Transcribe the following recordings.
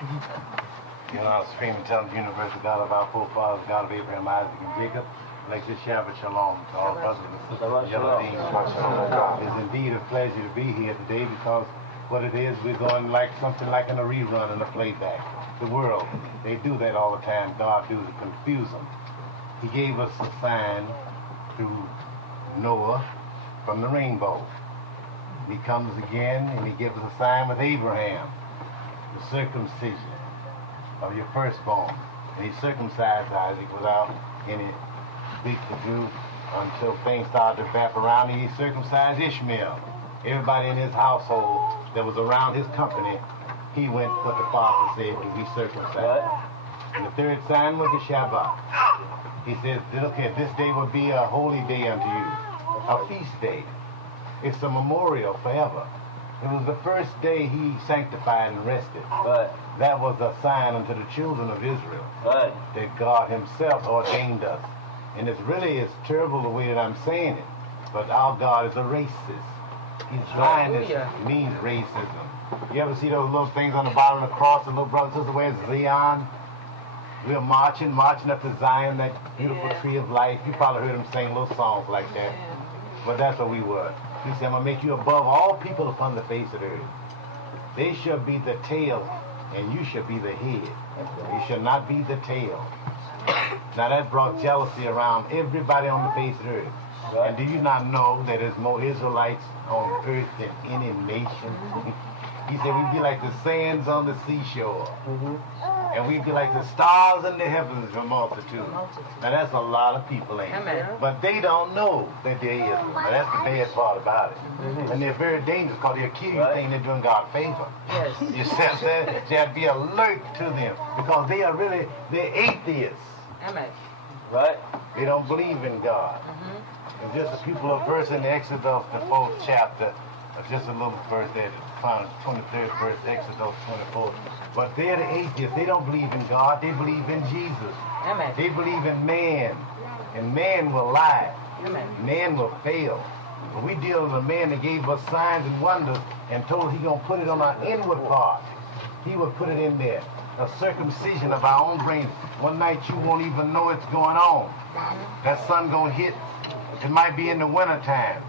You know, I was screaming, telling the universe, the God of our forefathers, God of Abraham, Isaac, and Jacob, like this Shabbat Shalom to all brothers and sisters. It's indeed a pleasure to be here today because what it is, we're going like something like in a rerun and a playback. The world, they do that all the time. God do to confuse them. He gave us a sign through Noah from the rainbow. He comes again and he gives us a sign with Abraham, the circumcision of your firstborn. And he circumcised Isaac without any speak to do until things started to wrap around. He circumcised Ishmael. Everybody in his household that was around his company, he went what the father said to be circumcised. And the third sign was the Shabbat. He says, look at this day will be a holy day unto you, a feast day. It's a memorial forever. It was the first day he sanctified and rested. That was a sign unto the children of Israel that God himself ordained us. And it's terrible the way that I'm saying it, but our God is a racist. Zionist means racism. You ever see those little things on the bottom of the cross, the little brother and sister wears Zion? We're marching up to Zion, that beautiful tree of life. You probably heard him sing little songs like that. But that's what we were. He said, I'm going to make you above all people upon the face of the earth. They shall be the tail, and you shall be the head. You shall not be the tail. Now that brought jealousy around everybody on the face of the earth. And do you not know that there's more Israelites on earth than any nation? He said we'd be like the sands on the seashore. And we'd be like the stars in the heavens for multitude. Now that's a lot of people, ain't it? But they don't know that they're Israel. Now that's the bad part about it. And they're very dangerous because they'll kill you thinking they're doing God a favor. You see what I'm saying? You have to be alert to them because they're atheists. They don't believe in God. And just a people of verse in Exodus, the 4th chapter, just a little verse there, 23rd verse, Exodus 24. But they're the atheists. They don't believe in God. They believe in Jesus. They believe in man. And man will lie. Man will fail. But we deal with a man that gave us signs and wonders and told us he's going to put it on our inward part. He will put it in there. A circumcision of our own brain. One night you won't even know it's going on. That sun going to hit. It might be in the wintertime.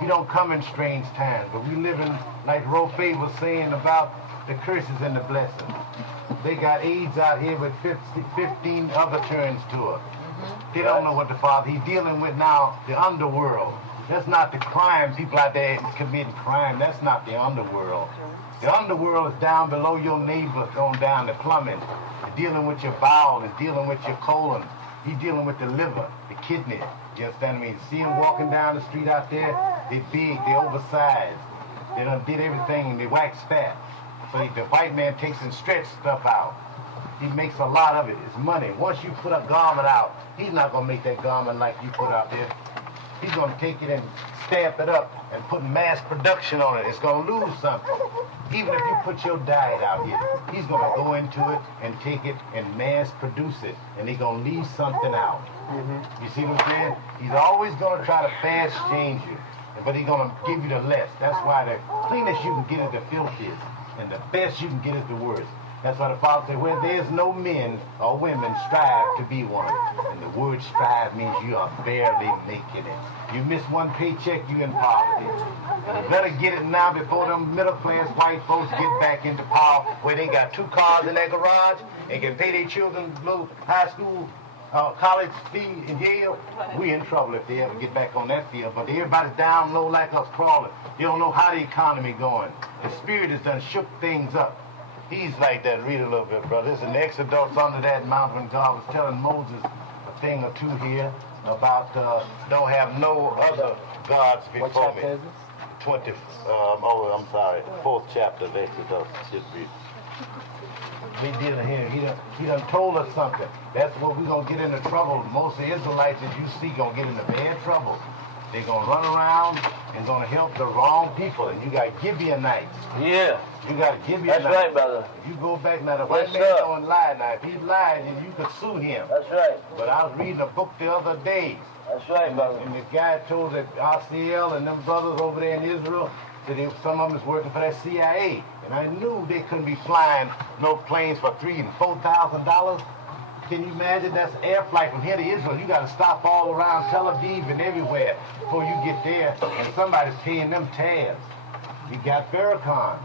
He don't come in strange times, but we live in, like Reuben was saying about the curses and the blessings. They got AIDS out here with 15 other turns to it. They don't know what the Father, he's dealing with now the underworld. That's not the crime, people out there committing crime. That's not the underworld. The underworld is down below your neighbor, going down the plumbing. He's dealing with your bowel, he's dealing with your colon. He's dealing with the liver, the kidney. You understand what I mean? See them walking down the street out there? They're big, they're oversized. They done did everything and they wax fat. So the white man takes and stretch stuff out. He makes a lot of it. It's money. Once you put a garment out, he's not going to make that garment like you put out there. He's going to take it and stamp it up and put mass production on it. It's going to lose something. Even if you put your diet out here, he's going to go into it and take it and mass produce it. And he's going to leave something out. You see what I'm saying? He's always going to try to fast change you. But he's going to give you the less. That's why the cleanest you can get is the filthiest. And the best you can get is the worst. That's why the Father said, where there's no men or women, strive to be one. And the word strive means you are barely making it. You miss one paycheck, you're in poverty. You better get it now before them middle-class white folks get back into power where they got 2 cars in their garage and can pay their children little high school, college fee in Yale. We in trouble if they ever get back on that field. But everybody's down low like us crawling. You don't know how the economy going. The Spirit has done shook things up. He's like that. Read a little bit, brother. It's in Exodus under that mountain when God was telling Moses a thing or two here about don't have no other gods before me. What chapter is this? 4th chapter of Exodus. Should be. We dealing here. He done told us something. That's what we're going to get into trouble. Most of the Israelites that you see going to get into bad trouble. They're going to run around and going to help the wrong people. And you got Gibeonites. Yeah. You got Gibeonites. That's right, brother. If you go back now, the white man don't lie now. If he lied, then you could sue him. That's right. But I was reading a book the other day. That's right, brother. And the guy told that RCL and them brothers over there in Israel, So some of them is working for that CIA. And I knew they couldn't be flying no planes for $3,000 and $4,000. Can you imagine? That's air flight from here to Israel. You got to stop all around Tel Aviv and everywhere before you get there. And somebody's paying them tabs. You got Farrakhan.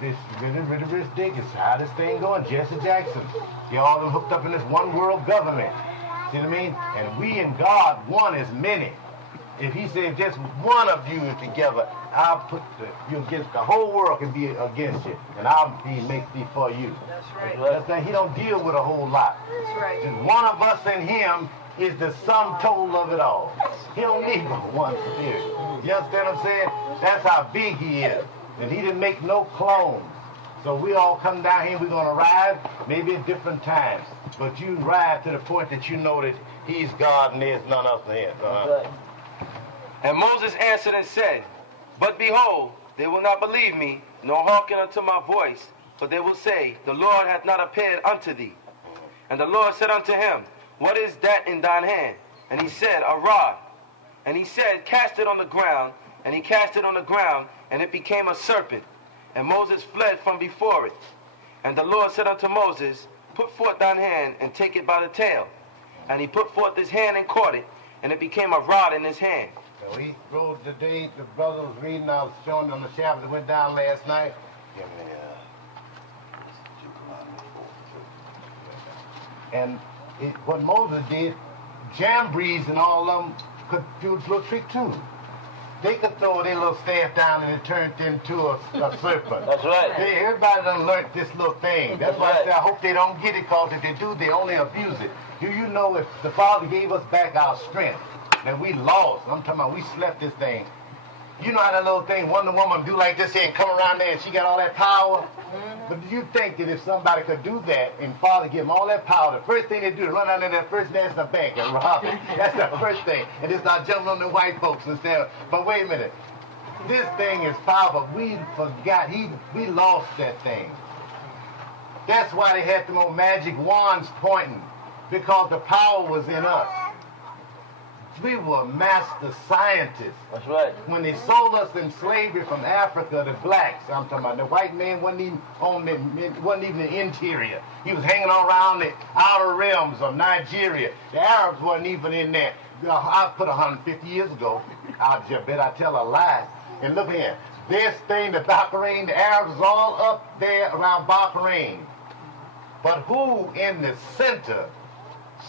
This really rich diggers. How this thing going? Jesse Jackson. You all them hooked up in this one world government. See what I mean? And we and God, one is many. If he said just one of you is together, I'll put you against the whole world can be against you, and I'll make for you. That's right. That's right. He don't deal with a whole lot. That's right. Just one of us and him is the sum total of it all. He don't need but one spirit. You understand what I'm saying? That's how big he is. And he didn't make no clones. So we all come down here, we're going to ride, maybe at different times. But you ride to the point that you know that he's God and there's none else here. And Moses answered and said, But behold, they will not believe me, nor hearken unto my voice, for they will say, The Lord hath not appeared unto thee. And the Lord said unto him, What is that in thine hand? And he said, A rod. And he said, Cast it on the ground. And he cast it on the ground, and it became a serpent. And Moses fled from before it. And the Lord said unto Moses, Put forth thine hand, and take it by the tail. And he put forth his hand and caught it, and it became a rod in his hand. So he rode the day the brother was reading, I was showing on the Shabbat that went down last night. And what Moses did, Jambrees and all of them could do a little trick too. They could throw their little staff down and it turned into a serpent. That's right. Everybody done learned this little thing. That's why I say I hope they don't get it, because if they do, they only abuse it. Do you know if the Father gave us back our strength, that we lost? I'm talking about we slept this thing. You know how that little thing, Wonder Woman do like this here and come around there and she got all that power? But do you think that if somebody could do that and Father give them all that power, the first thing they do is run out there that first dance in the bank and rob it? That's the first thing. And they start jumping on the white folks instead of, but wait a minute. This thing is powerful. We forgot. We lost that thing. That's why they had them old magic wands pointing, because the power was in us. We were master scientists. That's right. When they sold us in slavery from Africa, the blacks, I'm talking about, the white man wasn't even the interior. He was hanging around the outer realms of Nigeria. The Arabs wasn't even in there. I put 150 years ago. I just bet I tell a lie. And look here, this thing, the Bahrain, the Arabs was all up there around Bahrain. But who in the center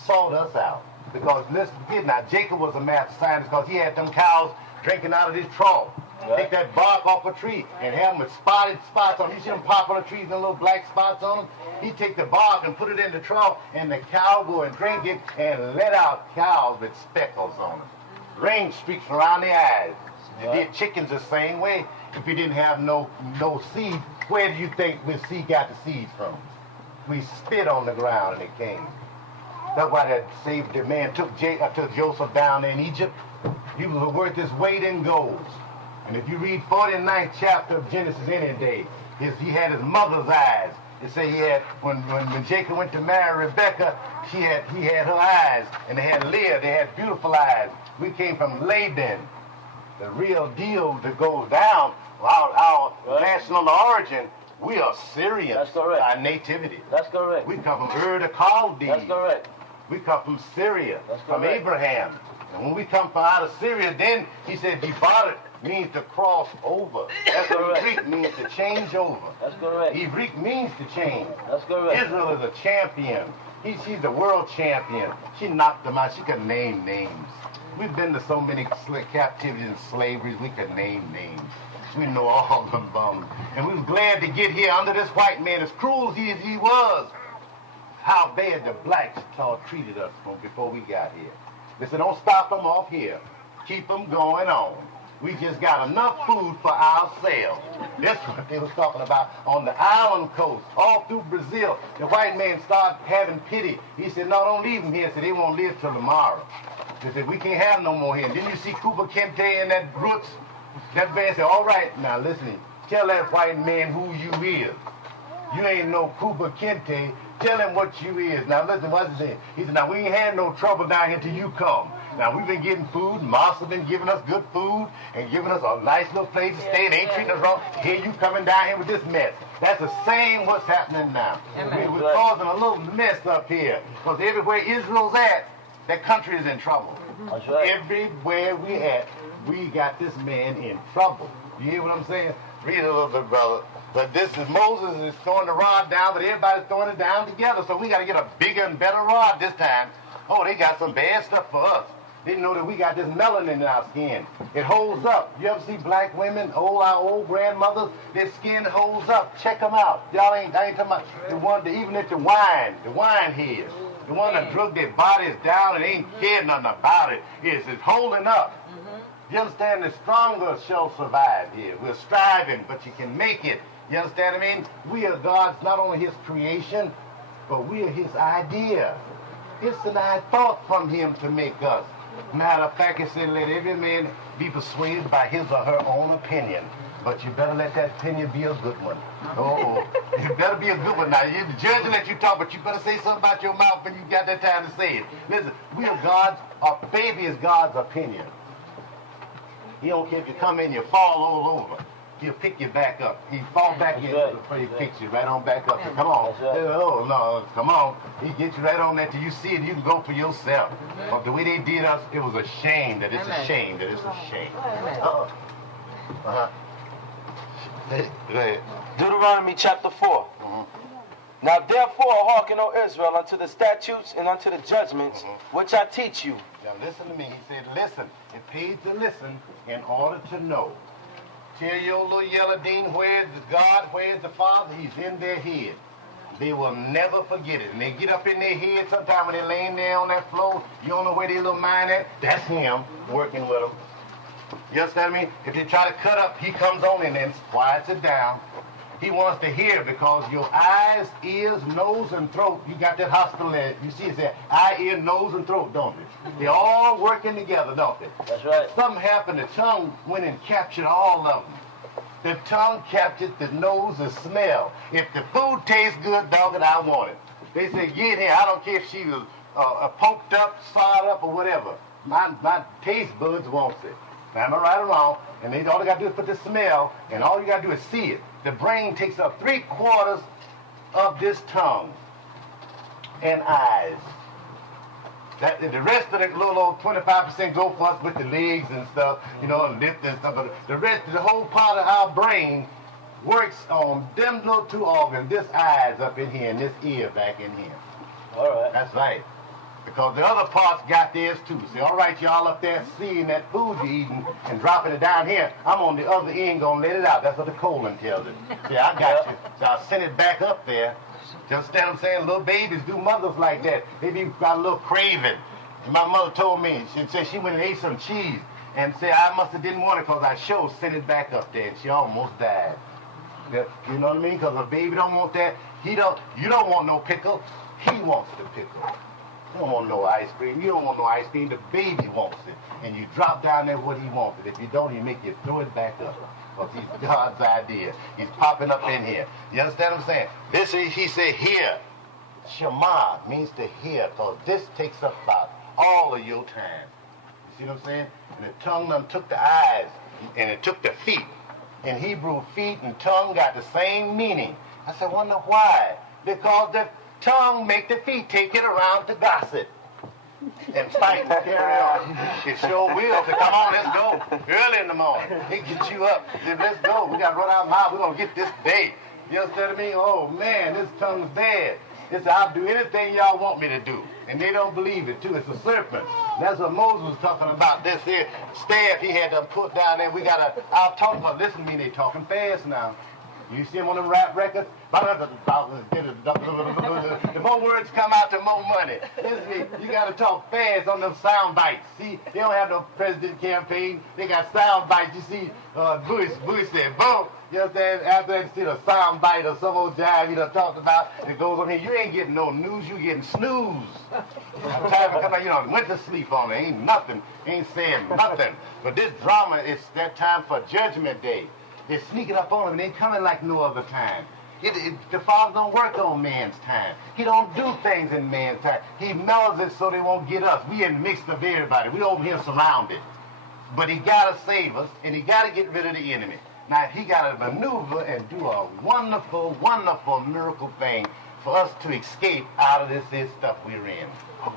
sought us out? Because let's forget now, Jacob was a master scientist because he had them cows drinking out of this trough. Yeah. Take that bark off a tree and have them with spotted spots on them. You see them popular trees and little black spots on them? He'd take the bark and put it in the trough, and the cow go and drink it and let out cows with speckles on them. Rain streaks around the eyes. Yeah. They did chickens the same way. If we didn't have no seed, where do you think the seed got the seeds from? We spit on the ground and it came. That's why that saved the man took Joseph down in Egypt. He was worth his weight in gold. And if you read 49th chapter of Genesis any day, he had his mother's eyes. They say he had, when Jacob went to marry Rebekah, he had her eyes, and they had Leah, they had beautiful eyes. We came from Laban. The real deal that goes down, our national origin, we are Syrians. That's correct. Our nativity. That's correct. We come from Ur the Chaldees. That's correct. We come from Syria, That's from correct. Abraham. And when we come from out of Syria, then he said, Dibarat means to cross over. That's correct. Greek means to change over. That's correct. Greek means to change. That's correct. Israel is a champion. She's the world champion. She knocked them out. She could name names. We've been to so many captivities and slaveries, we could name names. We know all of them bums. And we was glad to get here under this white man, as cruel as he was. How bad the blacks treated us before we got here. They said, don't stop them off here. Keep them going on. We just got enough food for ourselves. That's what they was talking about on the island coast, all through Brazil. The white man started having pity. He said, no, don't leave them here. So they won't live till tomorrow. They said, we can't have no more here. Didn't you see Cuba Kente and that Roots? That man said, all right, now listen, tell that white man who you is. You ain't no Cuba Kente. Tell him what you is. Now listen, what's he saying? He said, now we ain't had no trouble down here till you come. Now, we've been getting food. Master's been giving us good food and giving us a nice little place to stay and ain't treating us wrong. Here you coming down here with this mess. That's the same what's happening now. We're causing a little mess up here. Because everywhere Israel's at, that country is in trouble. That's right. Everywhere we at, we got this man in trouble. You hear what I'm saying? Read a little bit, brother. But this is Moses is throwing the rod down, but everybody's throwing it down together. So we got to get a bigger and better rod this time. Oh, they got some bad stuff for us. Didn't know that we got this melanin in our skin. It holds up. You ever see black women, our old grandmothers, their skin holds up. Check them out. Y'all I ain't talking about the one that even at the wine heads. The one that drug their bodies down and ain't cared nothing about it. It's holding up. You understand? The stronger shall survive here. We're striving, but you can make it. You understand what I mean? We are God's, not only his creation, but we are his idea. It's an I thought from him to make us. Matter of fact, it said, let every man be persuaded by his or her own opinion. But you better let that opinion be a good one. Oh, it better be a good one. Now, the judge will let you talk, but you better say something about your mouth when you got that time to say it. Listen, we are God's, our baby is God's opinion. He don't care if you come in, you fall all over. He'll pick you back up. He fall back in before he picks you right on back up. So come on. Oh, no, come on. He gets you right on that till you see it. You can go for yourself. But the way they did us, it was a shame that it's a shame that it's a shame. Go ahead. Deuteronomy chapter 4. Now therefore hearken, O Israel, unto the statutes and unto the judgments which I teach you. Now listen to me. He said, listen. It pays to listen in order to know. Tell your little yellow dean where's God, where's the Father? He's in their head. They will never forget it. And they get up in their head sometime when they're laying there on that floor. You don't know where their little mind at. That's him working with them. You understand me? If they try to cut up, he comes on in and quiets it down. He wants to hear because your eyes, ears, nose, and throat, you got that hospital there. You see it there, eye, ear, nose, and throat, don't they? They're all working together, don't they? That's right. Something happened. The tongue went and captured all of them. The tongue captured the nose, the smell. If the food tastes good, dog it, I want it. They say, get here. I don't care if she was poked up, sawed up, or whatever. My taste buds wants it. Now, am I right or wrong? And all they got to do is put the smell, and all you got to do is see it. The brain takes up 3/4 of this tongue and eyes. The rest of the little old 25% go for us with the legs and stuff, and lift and stuff. But the rest, the whole part of our brain works on them little two organs, this eyes up in here and this ear back in here. All right. That's right. Because the other parts got theirs too. See, all right, y'all up there seeing that food you're eating and dropping it down here. I'm on the other end going to let it out. That's what the colon tells it. See, I got you. So I'll send it back up there. Just understand what I'm saying? Little babies do mothers like that. They be got a little craving. And my mother told me, she said she went and ate some cheese and said I must have didn't want it because I sure sent it back up there and she almost died. You know what I mean? Because a baby don't want that. You don't want no pickle. He wants the pickle. You don't want no ice cream. You don't want no ice cream. The baby wants it. And you drop down there what he wants it. If you don't, he make you throw it back up. Because he's God's idea. He's popping up in here. You understand what I'm saying? This is, he said, hear. Shema means to hear. Because this takes up about all of your time. You see what I'm saying? And the tongue done took the eyes. And it took the feet. In Hebrew, feet and tongue got the same meaning. I said, wonder why? Because the tongue make the feet take it around to gossip and fight and carry on. It sure will. So come on, let's go. Early in the morning. It gets you up. Say, let's go. We got to run our mouth. We're going to get this day. You understand me? Oh, man, this tongue's bad. It's I'll do anything y'all want me to do. And they don't believe it, too. It's a serpent. That's what Moses was talking about. This here staff he had to put down there. We got to, I'll talk about, listen to me, they talking fast now. You see them on them rap records? The more words come out, the more money. Listen, you got to talk fast on them sound bites. See, they don't have no president campaign. They got sound bites. You see, Bush said, boom. You understand? After that, you see the sound bite or some old jive you done talked about. It goes on here. You ain't getting no news. You getting snooze. Time to come out, went to sleep on it. Ain't nothing. Ain't saying nothing. But this drama, it's that time for Judgment Day. They're sneaking up on them, and they coming like no other time. The Father don't work on man's time. He don't do things in man's time. He mellows it so they won't get us. We in mixed of everybody. We over here surrounded. But he got to save us, and he got to get rid of the enemy. Now, he got to maneuver and do a wonderful, wonderful miracle thing for us to escape out of this stuff we're in.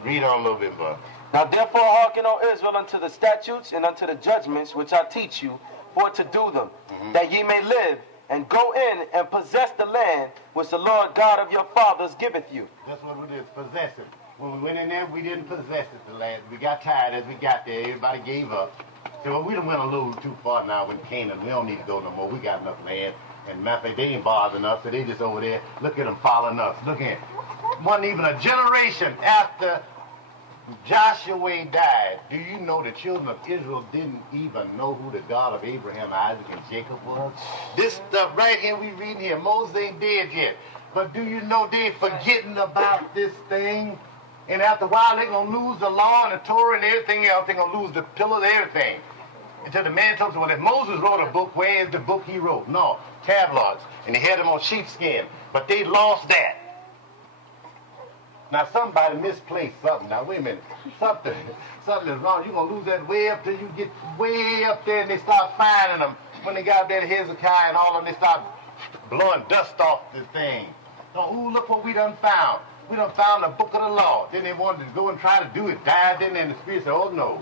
Read on a little bit, bud. Now therefore hearken, O Israel, unto the statutes and unto the judgments which I teach you, for to do them, that ye may live, and go in and possess the land which the Lord God of your fathers giveth you. That's what we did, possess it. When we went in there, we didn't possess it, the land. We got tired as we got there. Everybody gave up. So well, we done went a little too far now with Canaan. We don't need to go no more. We got enough land. And matter of fact, they ain't bothering us, so they just over there. Look at them following us. Look at it. Wasn't even a generation after Joshua died. Do you know the children of Israel didn't even know who the God of Abraham, Isaac, and Jacob was? This stuff right here we reading here, Moses ain't dead yet. But do you know they forgetting about this thing? And after a while, they're going to lose the law and the Torah and everything else. They're going to lose the pillars, everything. Until the man told them, well, if Moses wrote a book, where is the book he wrote? No, tablets. And he had them on sheepskin. But they lost that. Now, somebody misplaced something. Now, wait a minute. Something is wrong. You're going to lose that way up till you get way up there and they start finding them. When they got there to Hezekiah and all of them, they start blowing dust off the thing. So, ooh, look what we done found. We done found the book of the law. Then they wanted to go and try to do it. Died in there, and the Spirit said, oh, no.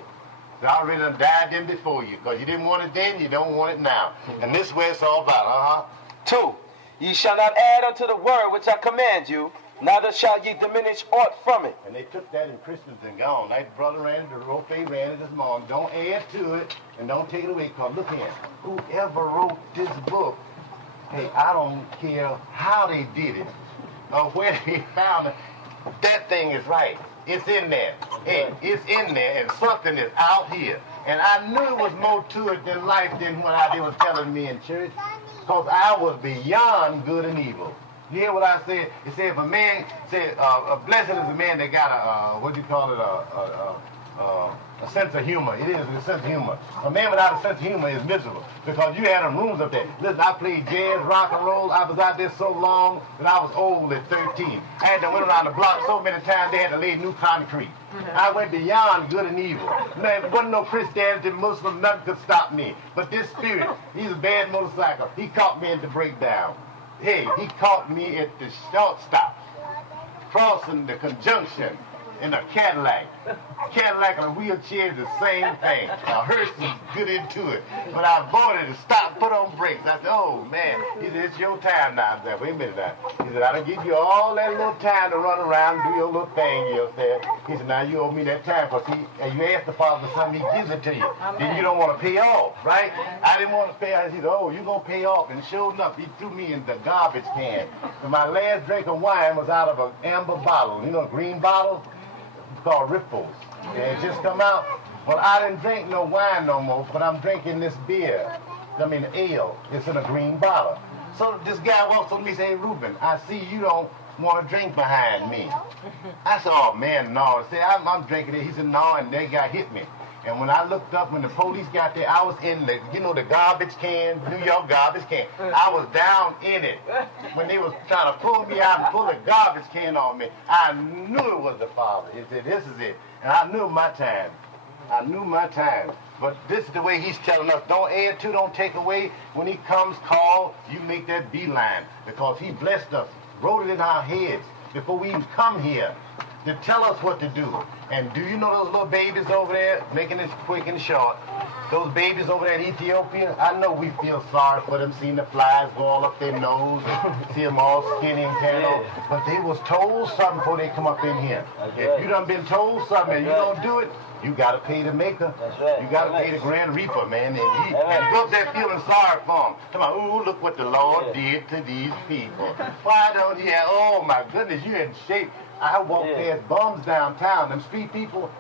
I already done died in before you. Because you didn't want it then, you don't want it now. And this is where it's all about, 2, ye shall not add unto the word which I command you, neither shall ye diminish aught from it. And they took that in Christmas and gone. Like brother ran it, the Rope ran it this morning. Don't add to it and don't take it away. Because look here, whoever wrote this book, hey, I don't care how they did it or where they found it. That thing is right. It's in there. Hey, it's in there, and something is out here. And I knew it was more to it than life than what they was telling me in church. Because I was beyond good and evil. You hear what I said? It said if a man said, blessed is a man that got a sense of humor. It is a sense of humor. A man without a sense of humor is miserable because you had them rooms up there. Listen, I played jazz, rock and roll. I was out there so long that I was old at 13. I had to went around the block so many times they had to lay new concrete. I went beyond good and evil. There wasn't no Christianity, Muslim, nothing could stop me. But this spirit, he's a bad motorcycle. He caught me at the breakdown. Hey, he caught me at the short stop, crossing the conjunction in a Cadillac. Cadillac and a wheelchair is the same thing. A hearse is good into it. But I avoided to stop, put on brakes. I said, oh, man. He said, it's your time now. I said, wait a minute now. He said, I done give you all that little time to run around and do your little thing, you said. He said, now you owe me that time. Because you asked the Father for something, he gives it to you. Then you don't want to pay off, right? I didn't want to pay off. He said, oh, you're going to pay off. And sure enough, he threw me in the garbage can. And my last drink of wine was out of an amber bottle. You know, a green bottle? It's called Ripples. And it just come out. Well, I didn't drink no wine no more, but I'm drinking this beer. I mean, ale. It's in a green bottle. So this guy walks up to me and says, hey, Reuben, I see you don't want to drink behind me. I said, oh, man, no. I said, I'm drinking it. He said, no, and that guy hit me. And when I looked up, when the police got there, I was in the, the garbage can, New York garbage can. I was down in it. When they was trying to pull me out and pull the garbage can on me, I knew it was the Father. He said, this is it. And I knew my time. I knew my time. But this is the way he's telling us. Don't add to, don't take away. When he comes, call, you make that beeline. Because he blessed us, wrote it in our heads before we even come here to tell us what to do. And do you know those little babies over there, making this quick and short, those babies over there in Ethiopia? I know we feel sorry for them, seeing the flies go all up their nose, and see them all skinny and carrying on. But they was told something before they come up in here. If you done been told something and you don't do it, you got to pay the maker. You got to pay the Grand Reaper, man. And you up there feeling sorry for them. Come on, ooh, look what the Lord did to these people. Why don't you have, oh my goodness, you in shape. I walk past bums downtown. Them street people,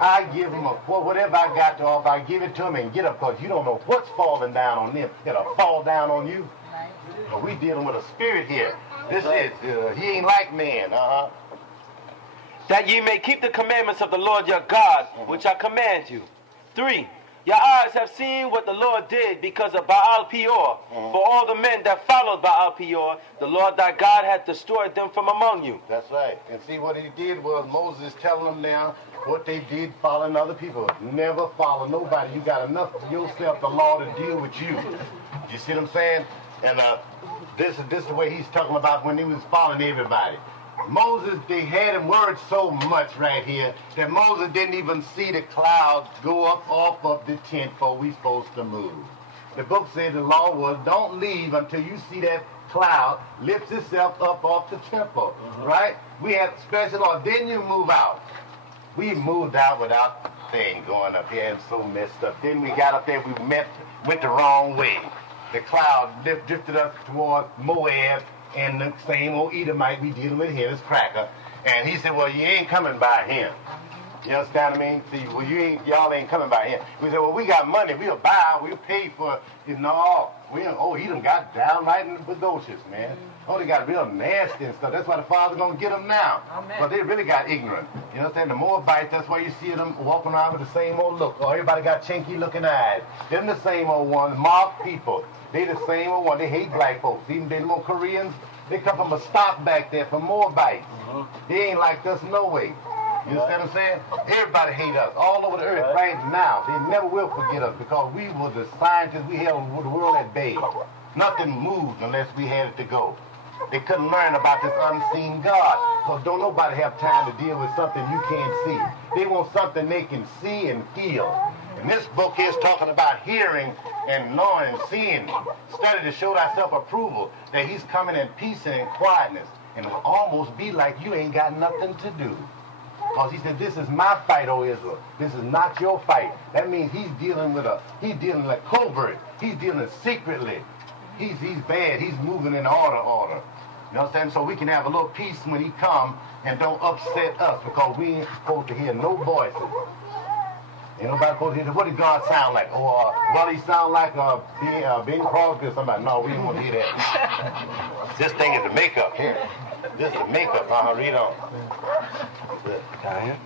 I give them whatever I got to offer, I give it to them and get up because you don't know what's falling down on them. It'll fall down on you. But we dealing with a spirit here. This is, he ain't like man. That ye may keep the commandments of the Lord your God, which I command you. 3, Your eyes have seen what the Lord did because of Baal Peor. For all the men that followed Baal Peor, the Lord thy God had destroyed them from among you. That's right. And see, what he did was Moses telling them now what they did following other people. Never follow nobody. You got enough of yourself, the law, to deal with you. You see what I'm saying? And this is the way he's talking about when he was following everybody. Moses, they had him worried so much right here that Moses didn't even see the clouds go up off of the tent before we supposed to move. The book said the law was don't leave until you see that cloud lifts itself up off the temple, right? We had special law. Then you move out. We moved out without the thing going up here and so messed up. Then we got up there, we went the wrong way. The cloud drifted us towards Moab, and the same old Edomite we dealing with here, this cracker. And he said, well, you ain't coming by him. You understand what I mean? See, well, y'all ain't coming by him. We said, well, we got money. We'll buy, we'll pay for it. No, he done got downright in the bragocious, man. Oh, they got real nasty and stuff. That's why the Father's going to get them now. Amen. But they really got ignorant. You understand? The Moabites, that's why you see them walking around with the same old look. Oh, everybody got chinky looking eyes. Them the same old ones, mock people. They the same old one. They hate black folks. Even the little Koreans, they come from a stop back there from Moabites. They ain't like us no way. You understand what I'm saying? Everybody hate us all over the earth right now. They never will forget us because we were the scientists. We held the world at bay. Nothing moved unless we had it to go. They couldn't learn about this unseen God because don't nobody have time to deal with something you can't see. They want something they can see and feel. And this book is talking about hearing and knowing and seeing. Study to show thyself approval that he's coming in peace and in quietness. And it'll almost be like you ain't got nothing to do. Because he said, this is my fight, O Israel. This is not your fight. That means he's dealing like covert. He's dealing secretly. He's bad. He's moving in order. You understand? So we can have a little peace when he come and don't upset us because we ain't supposed to hear no voices. Ain't nobody supposed to hear. What did God sound like? Or well, he sound like Bing Crosby or somebody. No, we don't want to hear that. This thing is the makeup here. This is the makeup. Read on.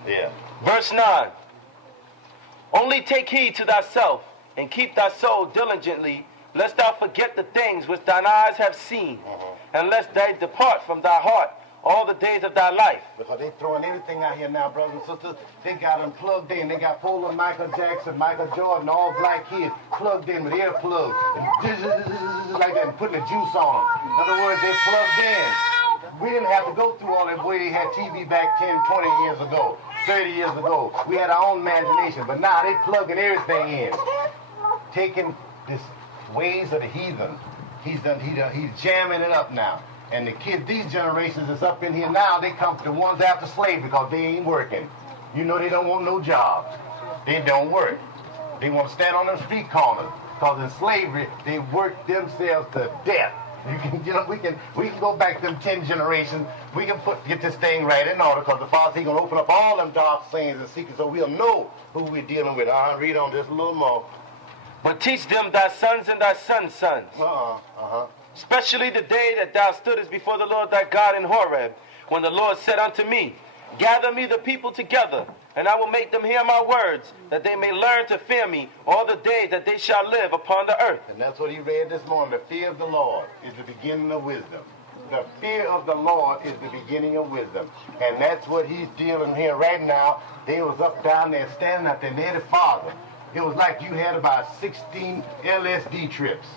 Yeah. Verse 9. Only take heed to thyself and keep thy soul diligently, lest thou forget the things which thine eyes have seen, and lest they depart from thy heart all the days of thy life. Because they throwing everything out here now, brothers and sisters. They got them plugged in. They got full of Michael Jackson, Michael Jordan, all black kids plugged in with earplugs. Like that and putting the juice on them. In other words, they're plugged in. We didn't have to go through all that way they had TV back 10, 20 years ago, 30 years ago. We had our own imagination. But now they plugging everything in. Taking this ways of the heathen. He's jamming it up now. And the kids, these generations that's up in here now, they come the ones after slavery because they ain't working. You know they don't want no jobs. They don't work. They want to stand on them street corners. Because in slavery, they worked themselves to death. We can go back them 10 generations. We can get this thing right in order because the Father, he's going to open up all them dark sayings and secrets so we'll know who we're dealing with. I'll read on this a little more. But teach them thy sons and thy sons' sons. Especially the day that thou stoodest before the Lord thy God in Horeb, when the Lord said unto me, gather me the people together, and I will make them hear my words, that they may learn to fear me all the days that they shall live upon the earth. And that's what he read this morning. The fear of the Lord is the beginning of wisdom. The fear of the Lord is the beginning of wisdom. And that's what he's dealing here right now. They was up down there standing out there, and they had a father. It was like you had about 16 LSD trips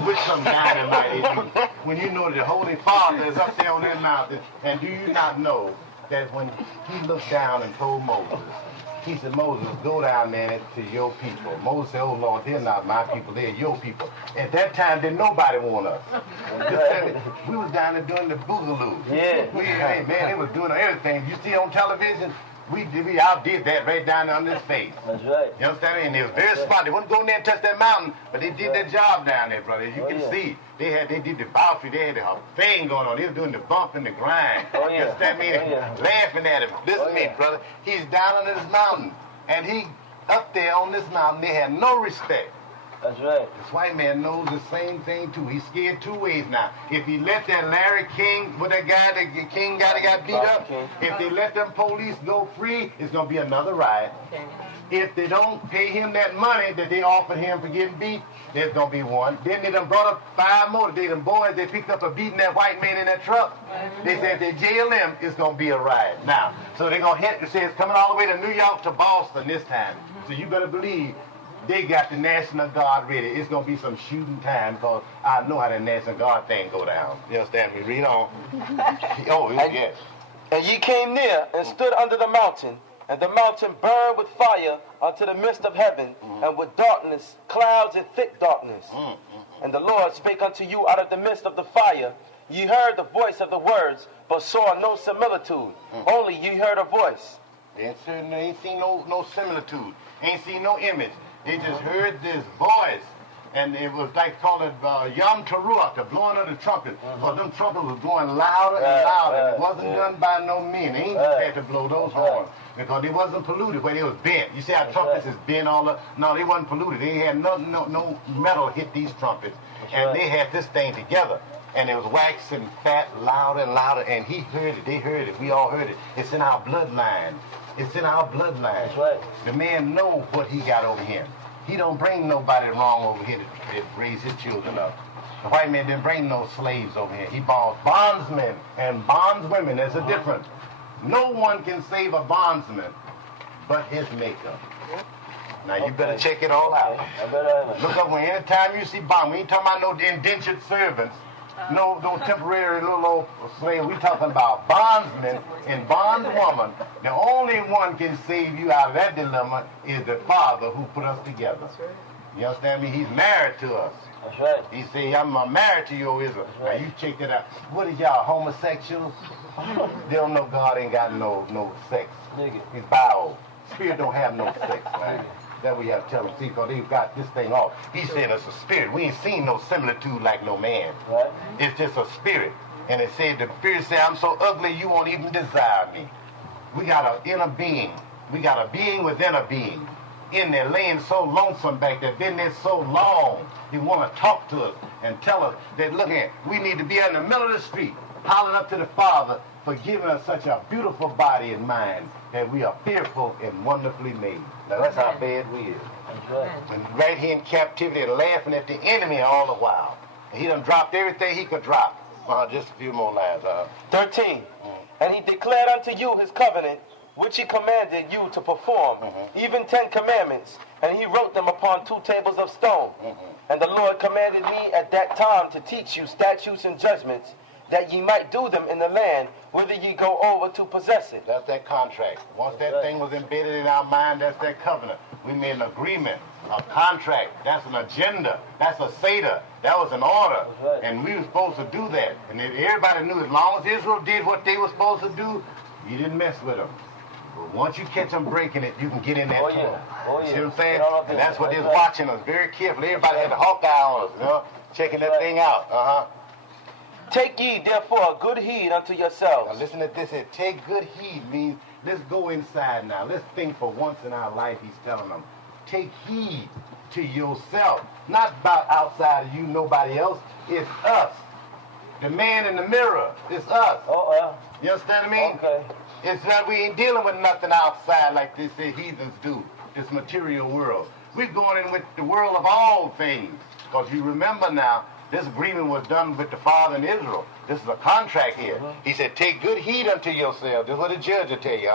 with some dynamite in you. When you know that the Holy Father is up there on that mountain, and do you not know that when he looked down and told Moses, he said, Moses, go down there to your people. Moses said, oh Lord, they're not my people, they're your people. At that time, didn't nobody want us. We was down there doing the boogaloo. Hey, man, they was doing everything. You see on television, we outdid that right down there on this face. That's right. You understand? And they was very smart. They wouldn't go in there and touch that mountain, but they did their job down there, brother. You can see. They did the boundary. They had the thing going on. They were doing the bump and the grind. You understand me? Laughing at him. Listen to me, brother. He's down on this mountain. And he, up there on this mountain, they had no respect That's right. This white man knows the same thing too. He's scared two ways now. If he let that Larry King, with that guy, the King guy that got beat up, if they let them police go free, it's gonna be another riot. If they don't pay him that money that they offered him for getting beat, there's gonna be one. Then they done brought up 5 more. They them boys, they picked up a beating that white man in that truck. They said if they jail him, it's gonna be a riot. Now, so they're gonna hit, they say it's coming all the way to New York to Boston this time. So you better believe they got the National Guard ready. It's gonna be some shooting time because I know how that National Guard thing go down. You understand me? Read on. Oh, yes. And ye came near and stood under the mountain, and the mountain burned with fire unto the midst of heaven, and with darkness, clouds and thick darkness. And the Lord spake unto you out of the midst of the fire. Ye heard the voice of the words, but saw no similitude. Only ye heard a voice. Ain't seen no similitude. Ain't seen no image. They just heard this voice. And it was like called it Yom Teruah, the blowing of the trumpet. Because them trumpets was going louder and louder. It wasn't done by no men. Angels had to blow those horns because they wasn't polluted, but it was bent. You see how trumpets is bent all up? No, they wasn't polluted. They had no metal hit these trumpets. And they had this thing together. And it was waxing fat, louder and louder. And he heard it. They heard it. We all heard it. It's in our bloodline. It's in our bloodline. That's right. The man knows what he got over here. He don't bring nobody wrong over here to raise his children up. The white man didn't bring no slaves over here. He bought bondsmen and bondswomen. There's a difference. No one can save a bondsman but his maker. Now you better check it all out. Look up when anytime you see bond, we ain't talking about no indentured servants, no temporary little old slave. We talking about bondsmen and bondwoman. The only one can save you out of that dilemma is the Father who put us together. You understand me? He's married to us. That's right. He said, I'm married to you, Israel. Now you check that out. What is y'all, homosexuals? They don't know God ain't got no sex. He's bio. Spirit don't have no sex, man. That we have to tell them, see, because they've got this thing off. He said it's a spirit. We ain't seen no similitude like no man. Right. It's just a spirit. And it said, the spirit said, I'm so ugly you won't even desire me. We got an inner being. We got a being within a being. In there laying so lonesome back there, been there so long. He want to talk to us and tell us that, look here, we need to be in the middle of the street, hollering up to the Father for giving us such a beautiful body and mind that we are fearful and wonderfully made. Now that's how bad we is. That's right. And right here in captivity and laughing at the enemy all the while. And he done dropped everything he could drop. Just a few more lines. 13. And he declared unto you his covenant, which he commanded you to perform, even 10 commandments, and he wrote them upon 2 tables of stone. And the Lord commanded me at that time to teach you statutes and judgments, that ye might do them in the land whither ye go over to possess it. That's that contract. Once that thing was embedded in our mind, that's that covenant. We made an agreement, a contract. That's an agenda. That's a Seder. That was an order. And we were supposed to do that. And everybody knew as long as Israel did what they were supposed to do, you didn't mess with them. But once you catch them breaking it, you can get in that tunnel. You see what I'm saying? And that's what they was watching us very carefully. Everybody had the hawk eye on us, you know, checking that thing out. Take ye therefore good heed unto yourselves. Now listen to this here. Take good heed means let's go inside now. Let's think for once in our life, he's telling them. Take heed to yourself. Not about outside of you, nobody else. It's us. The man in the mirror. It's us. You understand what I mean? Okay. It's that we ain't dealing with nothing outside like they say heathens do. This material world. We're going in with the world of all things. Because you remember now, this agreement was done with the Father in Israel. This is a contract here. He said, take good heed unto yourselves. This is what the judge will tell you,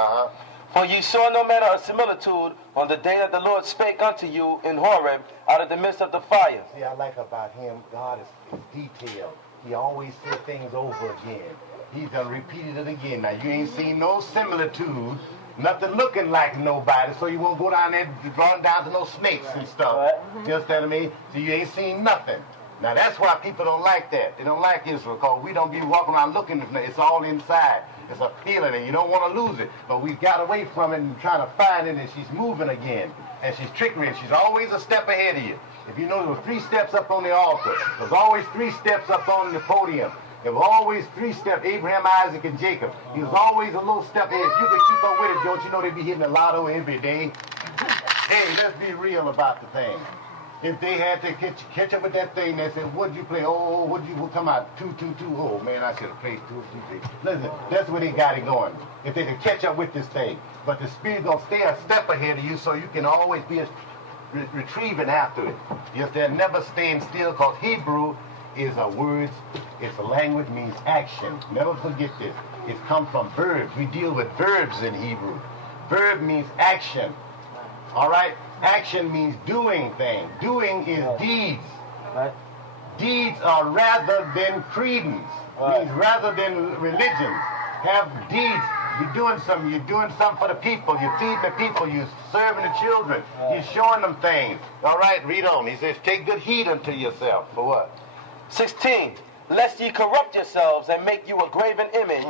For ye saw no manner of similitude on the day that the Lord spake unto you in Horeb out of the midst of the fire. See, I like about him, God is detailed. He always said things over again. He's done repeated it again. Now, you ain't seen no similitude, nothing looking like nobody, so you won't go down there run down to no snakes and stuff. You understand what I mean? So you ain't seen nothing. Now, that's why people don't like that. They don't like Israel, because we don't be walking around looking. It's all inside. It's a feeling, and you don't want to lose it. But we got away from it and trying to find it, and she's moving again. And she's trickery, and she's always a step ahead of you. If you know, there were 3 steps up on the altar. There's always 3 steps up on the podium. There were always 3 steps, Abraham, Isaac, and Jacob. He was always a little step ahead. If you could keep up with it, don't you know they'd be hitting the lotto every day? Hey, let's be real about the thing. if they had to catch up with that thing, they said, what'd you play? Oh, what come out? 2-2-2. Oh, man, I should have played 2-2-3. Listen, that's where they got it going. If they could catch up with this thing. But the Spirit's going to stay a step ahead of you so you can always be retrieving after it. You understand? Never staying still, because Hebrew is a word, it's a language, means action. Never forget this. It comes from verbs. We deal with verbs in Hebrew. Verb means action. All right? Action means doing things. Doing is deeds. Right. Deeds are rather than credence. Means rather than religions. Have deeds. You're doing something for the people. You feed the people. You're serving the children. You're showing them things. All right, read on. He says, take good heed unto yourself. For what? 16. Lest ye corrupt yourselves and make you a graven image.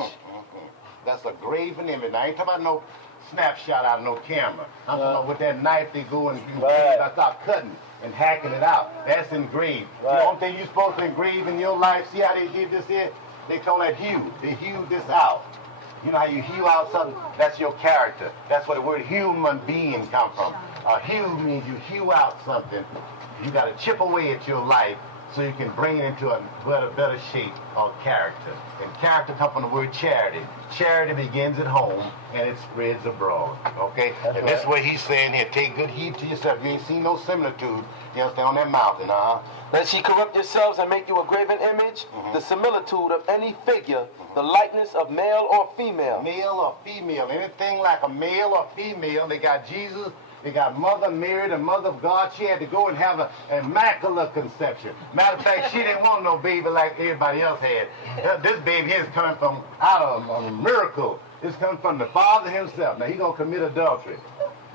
That's a graven image. Now, I ain't talking about no snapshot out of no camera. I'm talking about with that knife they go and I start cutting and hacking it out. That's engraved. The only thing you're supposed to engrave in your life, see how they did this here? They call that hew. They hewed this out. You know how you hew out something? That's your character. That's where the word human being come from. A hew means you hew out something. You got to chip away at your life so you can bring it into a better shape of character. And character comes from the word charity. Charity begins at home and it spreads abroad. Okay? And that's what he's saying here. Take good heed to yourself. You ain't seen no similitude. You understand? On that mountain, Lest ye corrupt yourselves and make you a graven image, the similitude of any figure, the likeness of male or female. Male or female. Anything like a male or female. They got Jesus. They got Mother Mary, the Mother of God. She had to go and have an immaculate conception. Matter of fact, she didn't want no baby like everybody else had. This baby here is coming from out of a miracle. It's coming from the Father himself. Now, he's going to commit adultery.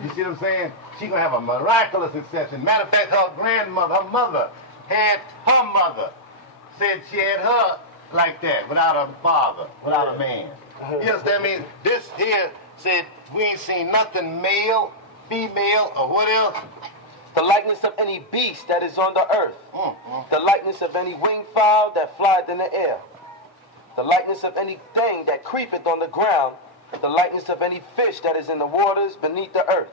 You see what I'm saying? She's going to have a miraculous conception. Matter of fact, her grandmother, her mother, had her mother. Said she had her like that, without a father, without a man. You understand me? This here said, we ain't seen nothing male, female, or what else? The likeness of any beast that is on the earth. The likeness of any winged fowl that flieth in the air. The likeness of anything that creepeth on the ground. The likeness of any fish that is in the waters beneath the earth.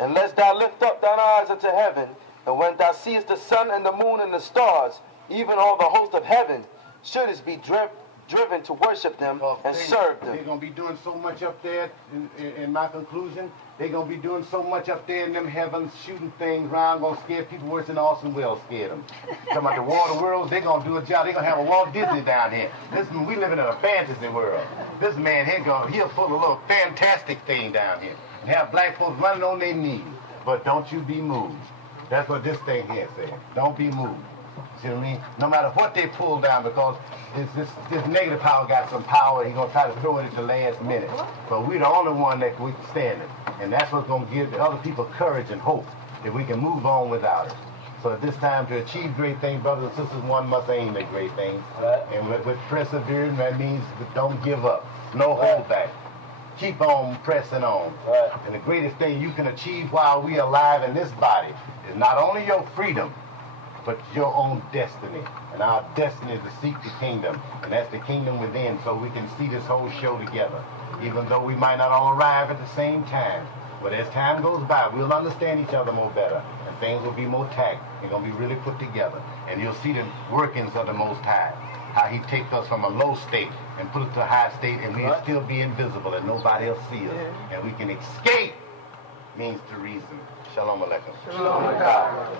And lest thou lift up thine eyes unto heaven, and when thou seest the sun and the moon and the stars, even all the host of heaven, shouldest be driven to worship them and serve them. They're going to be doing so much up there, in my conclusion, they're going to be doing so much up there in them heavens, shooting things around, going to scare people worse than Orson Welles scared them. Talking about the water worlds, they're going to do a job. They're going to have a Walt Disney down here. Listen, we living in a fantasy world. This man, he'll put a little fantastic thing down here and have black folks running on their knees. But don't you be moved. That's what this thing here says. Don't be moved. See what I mean? No matter what they pull down, because this negative power got some power, he's going to try to throw it at the last minute. But we're the only one that we can stand it. And that's what's going to give the other people courage and hope that we can move on without it. So at this time, to achieve great things, brothers and sisters, one must aim at great things. And with persevering, that means don't give up. No holdback. Keep on pressing on. And the greatest thing you can achieve while we are alive in this body is not only your freedom, but your own destiny. And our destiny is to seek the kingdom. And that's the kingdom within, so we can see this whole show together. Even though we might not all arrive at the same time. But as time goes by, we'll understand each other more better. And things will be more tact. They're going to be really put together. And you'll see the workings of the Most High. How he takes us from a low state and put us to a high state, and we'll still be invisible and nobody else see us. And we can escape means to reason. Shalom Aleichem. Shalom Aleichem.